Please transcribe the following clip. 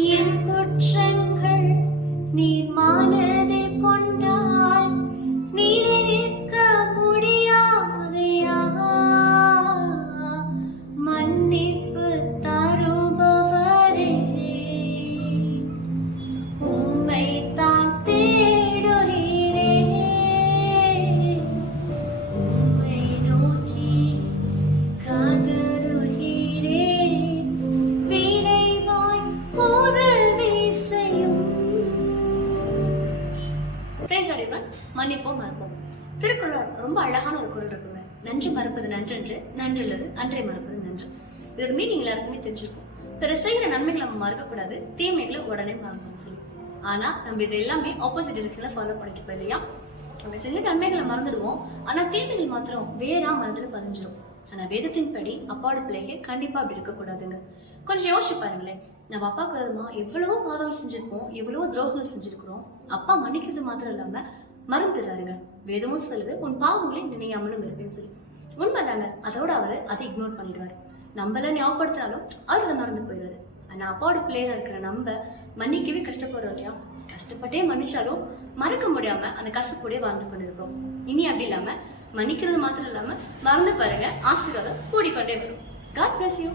என் குற்றங்கள் நீ மனதில் கொண்டால் நிலைநிற்க முடியாதையா. மன்னிப்பு தருபவரே, உம்மை தான் தேடுகிறேன். உம்மை நோக்கி கதறுகிறேன். விரைவாய் உதவி செய்யும். மன்னிப்போம் மறப்போம். திருக்குறள் ரொம்ப அழகான ஒரு குறள் இருக்குங்க. நன்றி மறப்பது நன்றன்று, நன்றுள்ளது அன்றை மறப்பது நன்று. இதோட மீனிங் எல்லாருக்குமே தெரிஞ்சிருக்கும். பிற செய்கிற நன்மைகளை நம்ம மறக்கக்கூடாது, தீமைகளை உடனே மறக்கணும்னு சொல்லி. ஆனா நம்ம இது எல்லாமே ஆப்போசிட் டிரெக்ஷன்ல ஃபாலோ பண்ணிட்டு போய் இல்லையா. நம்ம செஞ்ச நன்மைகளை மறந்துடுவோம், ஆனா தீமைகள் மாத்திரம் வேறா மனதுல பதிஞ்சிடும். ஆனா வேதத்தின் படி அப்பாவோட பிள்ளைங்க கண்டிப்பா அப்படி இருக்கக்கூடாதுங்க. கொஞ்சம் யோசிச்சு பாருங்களேன். நம்ம அப்பாவுக்கு விரோதமா எவ்வளவோ பாவங்கள் செஞ்சிருப்போம், எவ்வளவோ துரோகங்கள் செஞ்சிருக்கிறோம். அப்பா மன்னிக்கிறது மாத்திரம் இல்லாம மறந்துடுறாருங்க. வேதமும் சொல்லுது, உன் பாவங்களை நினையாமலும் இருப்பேன்னு சொல்லி. உண்மைதாங்க. அதோட அவரு அதை இக்னோர் பண்ணிடுவாரு. நம்மள ஞாபகப்படுத்தினாலும் அவர் அதை மறந்து போயிடுவாரு. ஆனா அப்பாவோட பிள்ளையா இருக்கிற நம்ம மன்னிக்கவே கஷ்டப்படுறோம் இல்லையா. கஷ்டப்பட்டே மன்னிச்சாலும் மறக்க முடியாம அந்த கசப்போடே வாழ்ந்து கொண்டிருக்கிறோம். இனி அப்படி இல்லாம மன்னிக்கிறது மாத்திரம் இல்லாம மறந்து பாருங்க, ஆசீர்வாதம் கூடிக்கொண்டே வரும். God bless you.